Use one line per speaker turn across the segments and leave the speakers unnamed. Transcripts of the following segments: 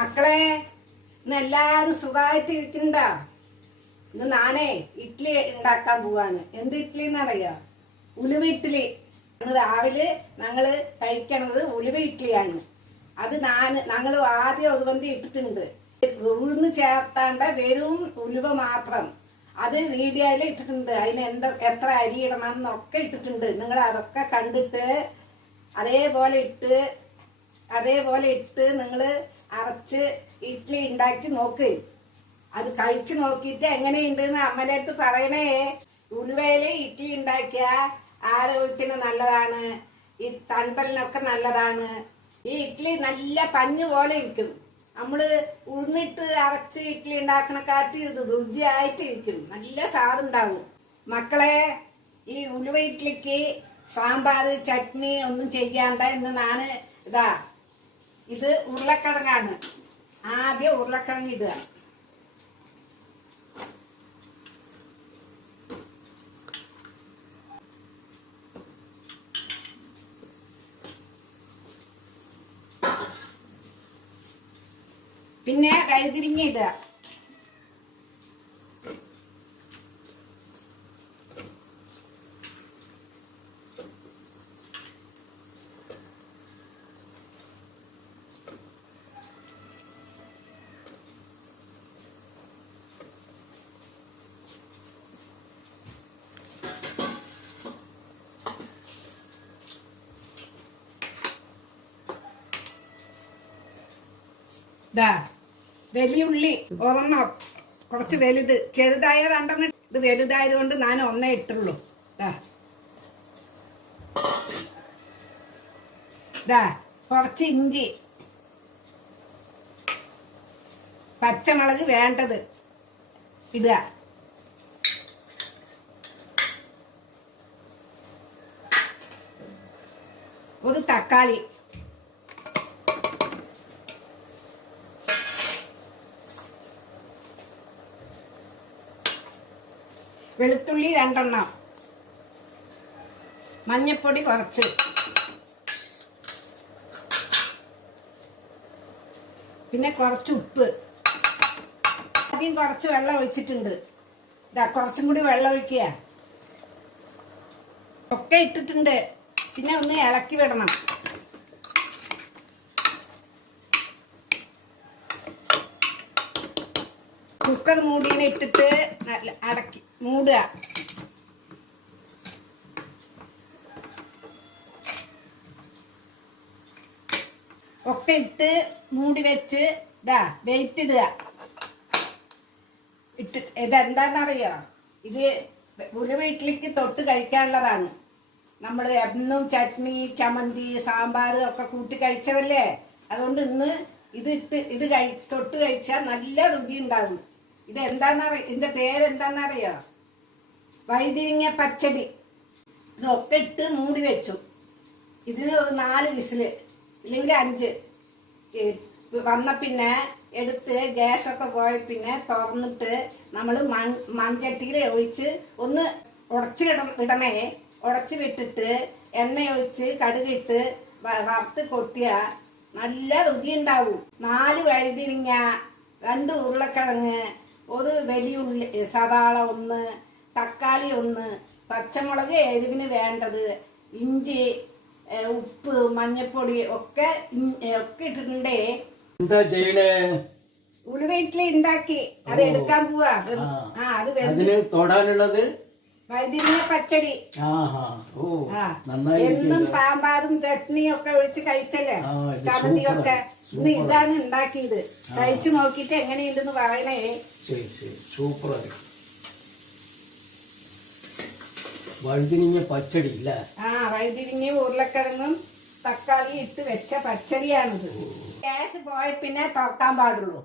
മക്കളെ ഇന്ന് എല്ലാരും സുഖമായിട്ട് ഇരിക്കണ്ട ഇന്ന് നാനേ ഇഡ്ഡലി ഉണ്ടാക്കാൻ പോവാണ്. എന്ത് ഇഡ്ഡലി എന്നറിയോ? ഉലുവ ഇഡ്ഡലി ഇന്ന് രാവിലെ ഞങ്ങൾ കഴിക്കണത് ഉലുവ ഇഡ്ഡലിയാണ് അത് നാന് ഞങ്ങൾ ആദ്യം ഒതുവന്തി ഇട്ടിട്ടുണ്ട്. ഉഴുന്ന് ചേർത്താണ്ട വെറും ഉലുവ മാത്രം. അത് വീഡിയോയിൽ ഇട്ടിട്ടുണ്ട്. അതിന് എന്തോ എത്ര അരി ഇടണമെന്നൊക്കെ ഇട്ടിട്ടുണ്ട്. നിങ്ങൾ അതൊക്കെ കണ്ടിട്ട് അതേപോലെ ഇട്ട് അതേപോലെ ഇട്ട് നിങ്ങൾ അരച്ച് ഇഡ്ഡലി ഉണ്ടാക്കി നോക്ക്. അത് കഴിച്ചു നോക്കിയിട്ട് എങ്ങനെയുണ്ടെന്ന് അമ്മയുടെ അടുത്ത് പറയണേ. ഉലുവയിൽ ഇഡ്ഡലി ഉണ്ടാക്കിയ ആരോഗ്യത്തിന് നല്ലതാണ്. ഈ തണ്ടലിനൊക്കെ നല്ലതാണ്. ഈ ഇഡ്ഡലി നല്ല പഞ്ഞു പോലെ ഇരിക്കും. നമ്മൾ ഉഴുന്നിട്ട് അരച്ച് ഇഡ്ഡലി ഉണ്ടാക്കണ കാട്ടി ഇത് രുചിയായിട്ട് ഇരിക്കും. നല്ല സ്വാദുണ്ടാവും. മക്കളെ ഈ ഉലുവ ഇഡ്ഡലിക്ക് സാമ്പാർ ചട്നി ഒന്നും ചെയ്യാണ്ട എന്ന് ഞാൻ ഇതാ ഇത് ഉരുളക്കിഴങ്ങാണ്. ആദ്യം ഉരുളക്കിഴങ്ങ് ഇടുക. പിന്നെ കഴുതിരിങ്ങ ഇടുക. ദാ വലിയുള്ളി ഒരെണ്ണം. കുറച്ച് വലുത്. ചെറുതായ രണ്ടെണ്ണം ഇത് വലുതായത് കൊണ്ട് ഞാൻ ഒന്നേ ഇട്ടുള്ളൂ. ഇതാ ഇതാ കുറച്ച് ഇഞ്ചി. പച്ചമുളക് വേണ്ടത് ഇടുക. ഒരു തക്കാളി. വെളുത്തുള്ളി രണ്ടെണ്ണം. മഞ്ഞപ്പൊടി കുറച്ച്. പിന്നെ കുറച്ച് ഉപ്പ്. ആദ്യം കുറച്ച് വെള്ളം ഒഴിച്ചിട്ടുണ്ട്. ഇതാ കുറച്ചും കൂടി വെള്ളം ഒഴിക്കുക. ഒക്കെ ഇട്ടിട്ടുണ്ട്. പിന്നെ ഒന്ന് ഇളക്കി വിടണം. കുക്കർ മൂടിനെ ഇട്ടിട്ട് നല്ല അടക്കി മൂടുക. ഒക്കെ ഇട്ട് മൂടി വെച്ച് ഇതാ വെയിറ്റ് ഇടുക. ഇട്ട് ഇതെന്താണെന്നറിയോ ഇത് ഉലുവ ഇഡ്ഡലിക്ക് തൊട്ട് കഴിക്കാനുള്ളതാണ്. നമ്മൾ എന്നും ചട്നി ചമ്മന്തി സാമ്പാർ ഒക്കെ കൂട്ടി കഴിച്ചതല്ലേ? അതുകൊണ്ട് ഇന്ന് ഇത് ഇട്ട് ഇത് കഴി തൊട്ട് കഴിച്ചാൽ നല്ല രുചി ഉണ്ടാവും ഇത് എന്താണെന്നറിയ ഇതിന്റെ പേരെന്താണെന്നറിയോ വൈതിരിങ്ങ പച്ചടി. ഇതൊക്കെ ഇട്ട് മൂടി വെച്ചു. ഇതിന് നാല് വിസിൽ ഇല്ലെങ്കിൽ അഞ്ച്. വന്ന പിന്നെ എടുത്ത് ഗ്യാസൊക്കെ പോയ പിന്നെ തുറന്നിട്ട് നമ്മൾ മൺ മൺചട്ടിയിൽ ഒഴിച്ച് ഒന്ന് ഉടച്ച് ഇട ഇടണേ. ഉടച്ച് വിട്ടിട്ട് എണ്ണയൊഴിച്ച് കടുകിട്ട് വറുത്ത് കൊത്തിയ നല്ല രുചി ഉണ്ടാവും നാല് വഴുതിരിങ്ങ രണ്ട് ഉരുളക്കിഴങ്ങ് ഒരു വലിയുള്ളി സവാള ഒന്ന് തക്കാളി ഒന്ന് പച്ചമുളക് എരിവിന് വേണ്ടത്? ഇഞ്ചി ഉപ്പ് മഞ്ഞപ്പൊടി ഒക്കെ ഒക്കെ ഇട്ടിട്ടുണ്ടേ.
എന്താ ചെയ്യണേ?
ഉലുവ ഇഡ്ഡലി ഉണ്ടാക്കി അത് എടുക്കാൻ പോവാ. ആ.
അത് അതിന് തൊടാനുള്ളത്?
വൈദ്യുതിനെ പച്ചടി. എന്നും സാമ്പാറും ചട്നിയും ഒക്കെ ഒഴിച്ച് കഴിച്ചല്ലേ? ആ, ഇത് ഇതാണ് ഉണ്ടാക്കിയത്. കഴിച്ചു നോക്കിയിട്ട് എങ്ങനെയുണ്ടെന്ന് പറയണേ.
ശരി ശരി. സൂപ്പർ അത് വഴുതിനിഞ്ഞ പച്ചടി ഇല്ല?
ആ വഴുതിരിഞ്ഞ ഉരുളക്കിഴങ്ങും തക്കാളി ഇട്ട് വെച്ച പച്ചടിയാണിത്. ഗ്യാസ് പോയ പിന്നെ തുറക്കാൻ പാടുള്ളൂ.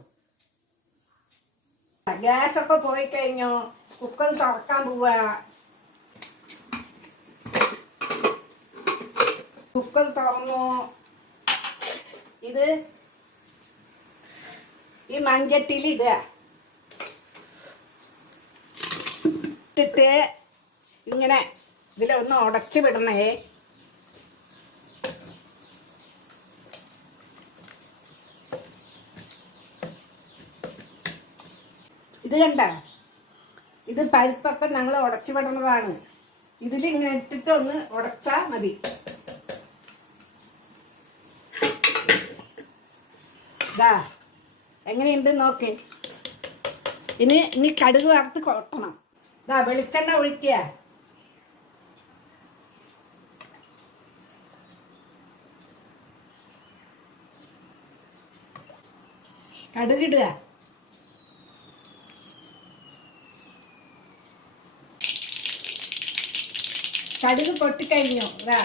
ഗ്യാസ് ഒക്കെ പോയി കഴിഞ്ഞോ? കുക്കർ തുറക്കാൻ പോവാ. കുക്കർ തുറന്നു? ഇത് ഈ മഞ്ചട്ടിയിൽ ഇടുക. ഇട്ടിട്ട് ഇങ്ങനെ ഇതിലൊന്ന് ഉടച്ചു വിടണേ. ഇത് കണ്ട? ഇത് പരിപ്പൊക്കെ ഞങ്ങൾ ഉടച്ചു വിടണതാണ്. ഇതിൽ ഇങ്ങനെ ഇട്ടിട്ട് ഒന്ന് ഉടച്ചാൽ മതി. ദാ എങ്ങനെയുണ്ട് നോക്ക്. ഇനി ഇനി കടുക് വറുത്ത് കൊട്ടണം. ഇതാ വെളിച്ചെണ്ണ ഒഴിക്കുക. കടുകിടുക കടുക് പൊട്ടിക്കഴിഞ്ഞു. ഇതാ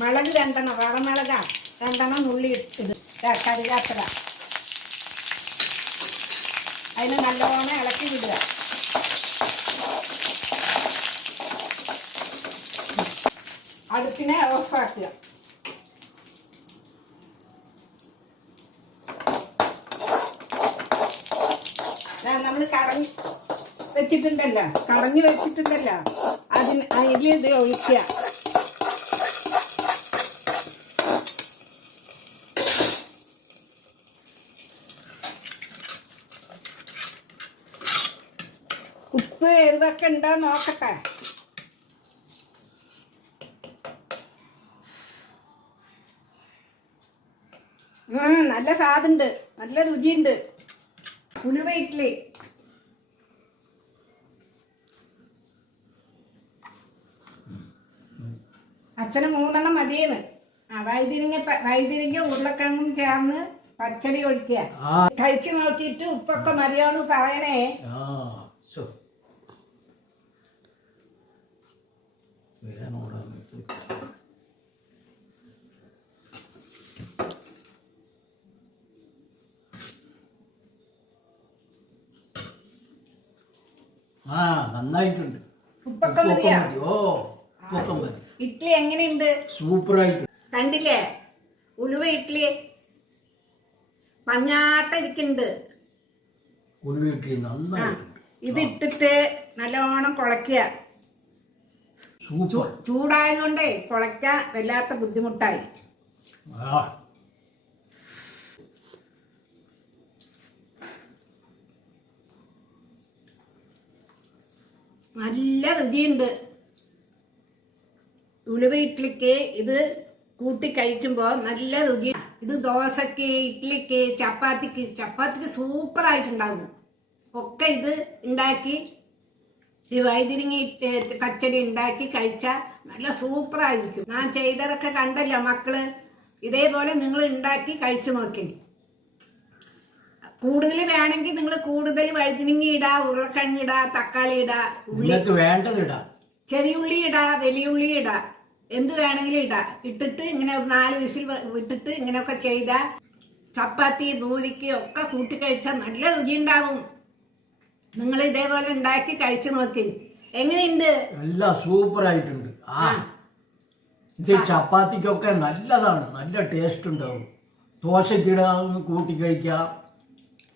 മുളക് രണ്ടെണ്ണം വറമുളക രണ്ടെണ്ണം ഉള്ളി ഇട്ടത് കരുകാത്തത അതിന് നല്ലോണം ഇളക്കി വിടുക. അടുപ്പിനെ ഓഫാക്കുക. നമ്മൾ കറങ്ങി വെച്ചിട്ടുണ്ടല്ലോ. കറങ്ങി വെച്ചിട്ടുണ്ടല്ലോ. അതിന് അതിൽ ഇത് ഒഴിക്കുക. ഉപ്പ് ഏതൊക്കെ ഉണ്ടോ നോക്കട്ടെ. നല്ല സ്വാദുണ്ട് നല്ല രുചിയുണ്ട് ഉലുവ ഇഡ്ഡലി അച്ഛന് മൂന്നെണ്ണം മതിയെന്ന്. ആ വൈതിരിങ്ങ വൈതിരിങ്ങ ഉരുളക്കിഴങ്ങും ചേർന്ന് പച്ചടി ഒഴിക്കുക കഴിച്ചു നോക്കിയിട്ട് ഉപ്പൊക്കെ മതിയോന്ന് പറയണേ.
ആ നന്നായിട്ടുണ്ട്. ഓ ഉപ്പൊക്കെ മതി.
ഇഡ്ഡലി എങ്ങനെയുണ്ട്?
സൂപ്പറായിട്ട്.
കണ്ടില്ലേ? ഉലുവ ഇഡ്ഡലി
ഒരു വീട്ടിൽ ആ നന്നായിട്ടുണ്ട്.
ഇത് ഇട്ടിട്ട് നല്ലോണം കുളയ്ക്കുക. സൂപ്പർ. ചൂടായതുകൊണ്ടേ കുളയ്ക്കാൻ വല്ലാത്ത ബുദ്ധിമുട്ടായി. ആ നല്ല രുചിയുണ്ട്. ഉലുവ ഇഡ്ലിക്ക് ഇത് കൂട്ടി കഴിക്കുമ്പോൾ നല്ല രുചി. ഇത് ദോശക്ക് ഇഡ്ലിക്ക് ചപ്പാത്തിക്ക് ചപ്പാത്തിക്ക് സൂപ്പറായിട്ടുണ്ടാകും. ഒക്കെ ഇത് ഉണ്ടാക്കി ഈ വൈതിരിങ്ങി പച്ചടി ഉണ്ടാക്കി കഴിച്ചാൽ നല്ല സൂപ്പറായിരിക്കും. ഞാൻ ചെയ്തതൊക്കെ കണ്ടല്ലോ മക്കൾ. ഇതേപോലെ നിങ്ങൾ ഉണ്ടാക്കി കഴിച്ചു നോക്കി. കൂടുതൽ വേണമെങ്കിൽ നിങ്ങൾ കൂടുതൽ വഴുതിനിങ്ങി ഇടാ ഉരുളക്കിഴങ്ങ് ഇടാ തക്കാളി ഇടാ ഉള്ളി നിങ്ങൾക്ക് ചെറിയ ഉള്ളി ഇടാ വലിയ ഉള്ളി ഇടാ എന്ത് വേണമെങ്കിലും ഇടാ. ഇട്ടിട്ട് ഇങ്ങനെ ഒരു നാല് വിസിൽ ഇട്ടിട്ട് ഇങ്ങനെയൊക്കെ ചെയ്താ ചപ്പാത്തി പൂരിക്ക് ഒക്കെ കൂട്ടി കഴിച്ചാൽ നല്ല രുചി ഉണ്ടാവും നിങ്ങൾ ഇതേപോലെ ഉണ്ടാക്കി കഴിച്ചു നോക്കി. എങ്ങനെയുണ്ട്?
എല്ലാം സൂപ്പറായിട്ടുണ്ട്. ആ. ഇത് ചപ്പാത്തിക്കൊക്കെ നല്ലതാണ്. നല്ല ടേസ്റ്റ് ഉണ്ടാവും. ദോശക്കിടാം കൂട്ടി കഴിക്കാം.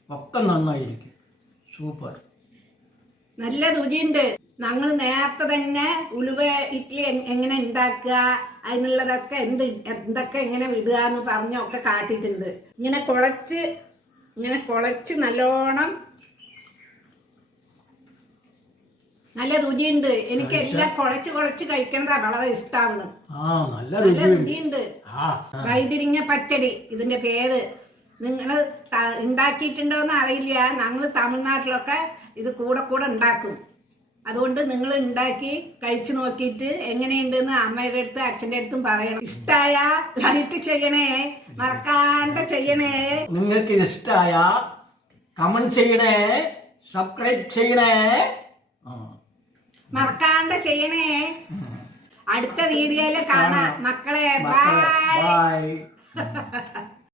ഒക്കെ നന്നായിരിക്കും. സൂപ്പർ.
നല്ല രുചിയുണ്ട്. ഞങ്ങൾ നേരത്തെ തന്നെ ഉലുവ ഇഡ്ഡലി എങ്ങനെ ഉണ്ടാക്കുക അതിനുള്ളതൊക്കെ എന്ത് എന്തൊക്കെ എങ്ങനെ വിടുക എന്ന് പറഞ്ഞൊക്കെ കാട്ടിയിട്ടുണ്ട്. ഇങ്ങനെ കുളച്ച് ഇങ്ങനെ കുളച്ച് നല്ലോണം നല്ല രുചിയുണ്ട്. എനിക്ക് എല്ലാം കുളച്ച് കുളച്ച് കഴിക്കണതാ വളരെ ഇഷ്ടമാണ് നല്ല രുചിയുണ്ട്. വൈതിരിങ്ങ പച്ചടി ഇതിന്റെ പേര് നിങ്ങൾ ഉണ്ടാക്കിയിട്ടുണ്ടോ എന്ന് അറിയില്ല. ഞങ്ങൾ തമിഴ്നാട്ടിലൊക്കെ ഇത് കൂടെ കൂടെ ഉണ്ടാക്കും അതുകൊണ്ട് നിങ്ങൾ ഉണ്ടാക്കി കഴിച്ചു നോക്കിയിട്ട് എങ്ങനെയുണ്ടെന്ന് അമ്മയുടെ അടുത്ത് അച്ഛന്റെ അടുത്തും പറയണം. ഇഷ്ടായ ലൈറ്റ് ചെയ്യണേ മറക്കാണ്ട് ചെയ്യണേ.
നിങ്ങൾക്ക് ഇഷ്ടായ കമന്റ് ചെയ്യണേ സബ്സ്ക്രൈബ് ചെയ്യണേ.
മറക്കാണ്ട ചെയ്യണേ. അടുത്ത വീഡിയോയിൽ കാണാം. മക്കളെ മക്കളെ ബൈ ബൈ